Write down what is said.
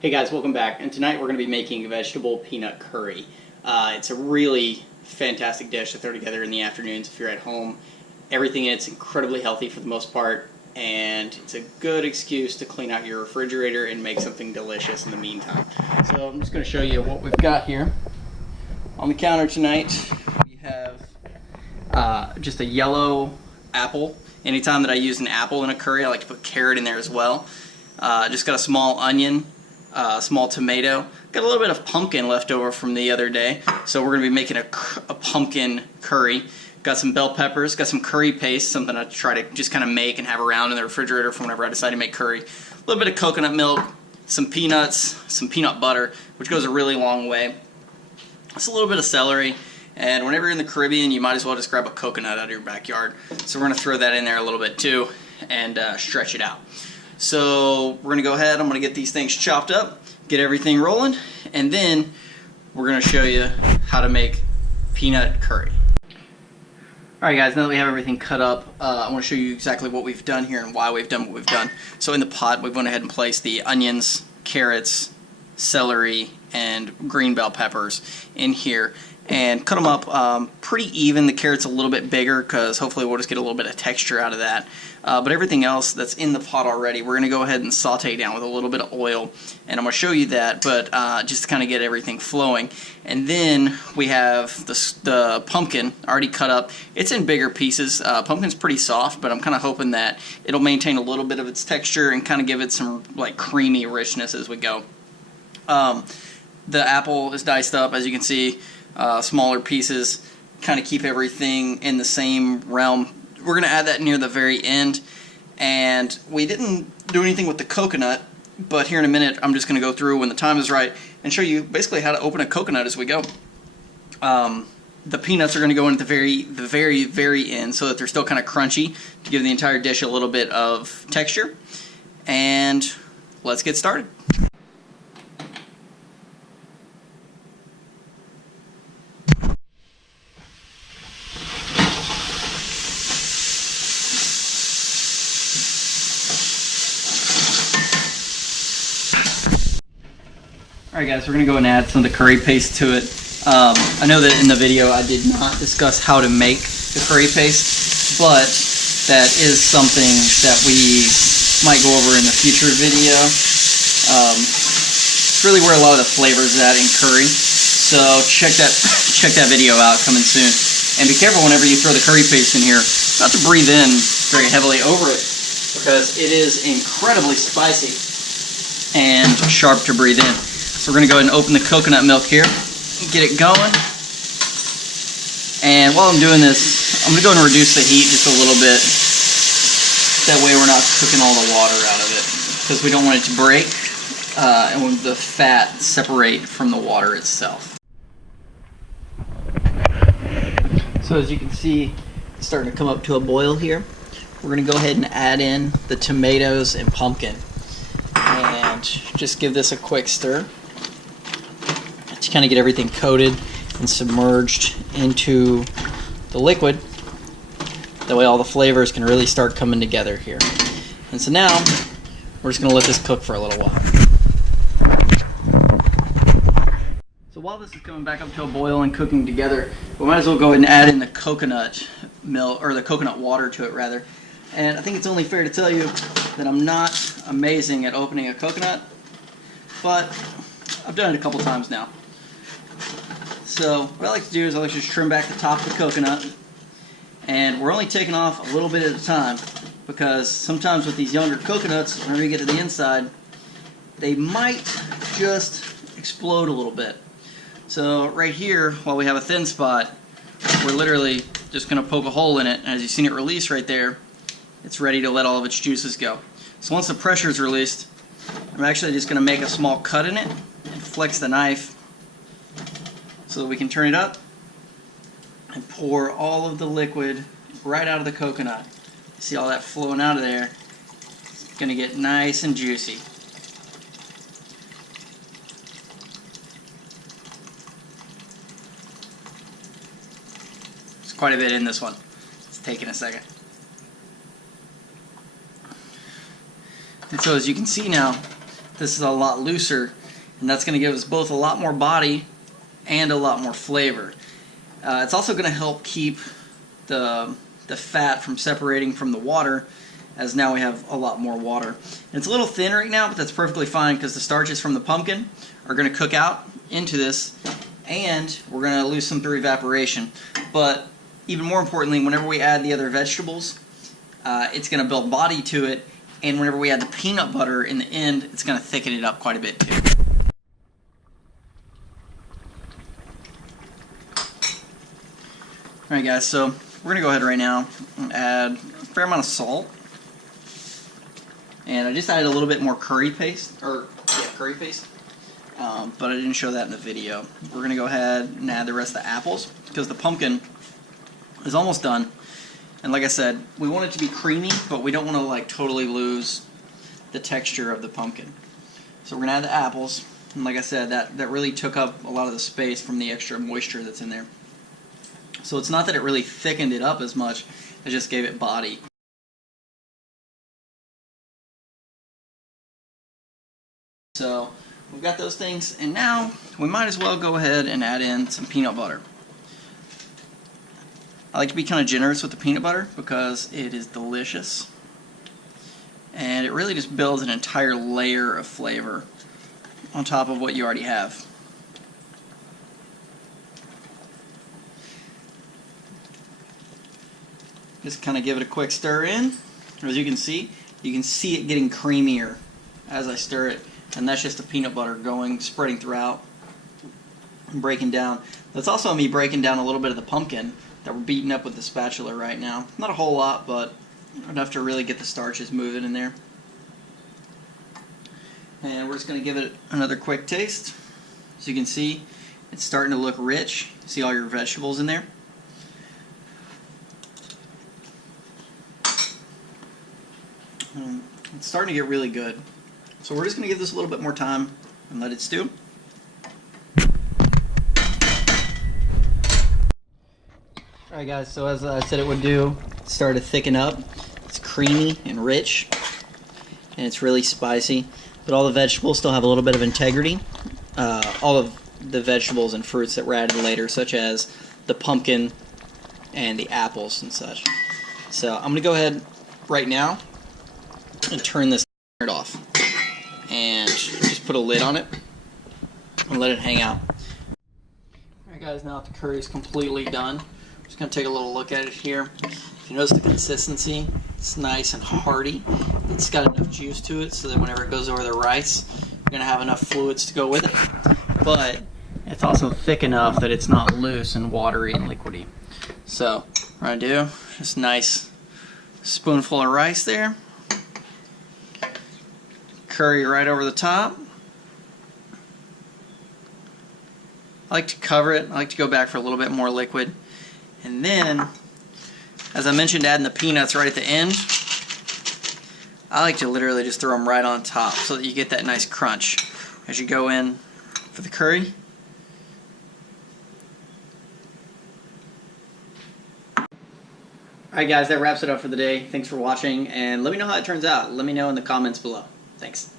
Hey guys, welcome back. And tonight we're going to be making vegetable peanut curry. It's a really fantastic dish to throw together in the afternoons if you're at home. Everything in it's incredibly healthy for the most part, and it's a good excuse to clean out your refrigerator and make something delicious in the meantime. So I'm just going to show you what we've got here. On the counter tonight, we have just a yellow apple. Anytime that I use an apple in a curry, I like to put carrot in there as well. Just got a small onion. Small tomato. Got a little bit of pumpkin left over from the other day, so we're going to be making a pumpkin curry. Got some bell peppers, got some curry paste, something I try to just kind of make and have around in the refrigerator for whenever I decide to make curry. A little bit of coconut milk, some peanuts, some peanut butter, which goes a really long way. Just a little bit of celery, and whenever you're in the Caribbean, you might as well just grab a coconut out of your backyard. So we're going to throw that in there a little bit too and stretch it out. So we're going to go ahead, I'm going to get these things chopped up, get everything rolling, and then we're going to show you how to make peanut curry. Alright guys, now that we have everything cut up, I want to show you exactly what we've done here and why we've done what we've done. So in the pot, we've went ahead and placed the onions, carrots, celery, and green bell peppers in here. And cut them up pretty even. The carrot's a little bit bigger because hopefully we'll just get a little bit of texture out of that. But everything else that's in the pot already, we're going to go ahead and saute down with a little bit of oil. And I'm going to show you that, but just to kind of get everything flowing. And then we have the pumpkin already cut up. It's in bigger pieces. Pumpkin's pretty soft, but I'm kind of hoping that it'll maintain a little bit of its texture and kind of give it some like creamy richness as we go. The apple is diced up, as you can see. Smaller pieces, kind of keep everything in the same realm. We're going to add that near the very end, and we didn't do anything with the coconut, but here in a minute I'm just going to go through when the time is right and show you basically how to open a coconut as we go. The peanuts are going to go in at the very end so that they're still kind of crunchy to give the entire dish a little bit of texture. And let's get started. Alright guys, we're going to go and add some of the curry paste to it. I know that in the video I did not discuss how to make the curry paste, but that is something that we might go over in a future video. It's really where a lot of the flavor is at in curry, so check that video out, coming soon. And be careful whenever you throw the curry paste in here, not to breathe in very heavily over it, because it is incredibly spicy and sharp to breathe in. So we're going to go ahead and open the coconut milk here, get it going. And while I'm doing this, I'm going to go and reduce the heat just a little bit. That way we're not cooking all the water out of it, because we don't want it to break and want the fat separate from the water itself. So as you can see, it's starting to come up to a boil here. We're going to go ahead and add in the tomatoes and pumpkin. And just give this a quick stir to kind of get everything coated and submerged into the liquid. That way all the flavors can really start coming together here. And so now we're just going to let this cook for a little while. So while this is coming back up to a boil and cooking together, we might as well go ahead and add in the coconut milk, or the coconut water to it rather. And I think it's only fair to tell you that I'm not amazing at opening a coconut, but I've done it a couple times now. So what I like to do is I like to just trim back the top of the coconut, and we're only taking off a little bit at a time, because sometimes with these younger coconuts, whenever you get to the inside, they might just explode a little bit. So right here, while we have a thin spot, we're literally just going to poke a hole in it, and as you've seen it release right there, it's ready to let all of its juices go. So once the pressure is released, I'm actually just going to make a small cut in it and flex the knife so that we can turn it up and pour all of the liquid right out of the coconut. You see all that flowing out of there? It's going to get nice and juicy. There's quite a bit in this one. It's taking a second. And so as you can see now, this is a lot looser, and that's going to give us both a lot more body and a lot more flavor. It's also going to help keep the fat from separating from the water, as now we have a lot more water. And it's a little thin right now, but that's perfectly fine because the starches from the pumpkin are going to cook out into this, and we're going to lose some through evaporation. But even more importantly, whenever we add the other vegetables, it's going to build body to it, and whenever we add the peanut butter in the end, it's going to thicken it up quite a bit too. Alright guys, so we're going to go ahead right now and add a fair amount of salt. And I just added a little bit more curry paste, curry paste. But I didn't show that in the video. We're going to go ahead and add the rest of the apples because the pumpkin is almost done. And like I said, we want it to be creamy, but we don't want to like totally lose the texture of the pumpkin. So we're going to add the apples. And like I said, that really took up a lot of the space from the extra moisture that's in there. So it's not that it really thickened it up as much, it just gave it body. So we've got those things, and now we might as well go ahead and add in some peanut butter. I like to be kind of generous with the peanut butter because it is delicious. And it really just builds an entire layer of flavor on top of what you already have. Just kind of give it a quick stir in. As you can see it getting creamier as I stir it. And that's just the peanut butter spreading throughout and breaking down. That's also me breaking down a little bit of the pumpkin that we're beating up with the spatula right now. Not a whole lot, but enough to really get the starches moving in there. And we're just going to give it another quick taste. As you can see, it's starting to look rich. See all your vegetables in there? It's starting to get really good. So we're just going to give this a little bit more time and let it stew. Alright guys, so as I said it would do, it started to thicken up. It's creamy and rich, and it's really spicy. But all the vegetables still have a little bit of integrity. All of the vegetables and fruits that were added later, such as the pumpkin and the apples and such. So I'm going to go ahead right now and turn this off. And just put a lid on it and let it hang out. Alright guys, now that the curry is completely done, I'm just going to take a little look at it here. If you notice the consistency, it's nice and hearty. It's got enough juice to it so that whenever it goes over the rice, you're going to have enough fluids to go with it. But it's also thick enough that it's not loose and watery and liquidy. So what I'm going to do, just a nice spoonful of rice there. Curry right over the top. I like to cover it. I like to go back for a little bit more liquid. And then, as I mentioned, adding the peanuts right at the end, I like to literally just throw them right on top so that you get that nice crunch as you go in for the curry. Alright guys, that wraps it up for the day. Thanks for watching, and let me know how it turns out. Let me know in the comments below. Thanks.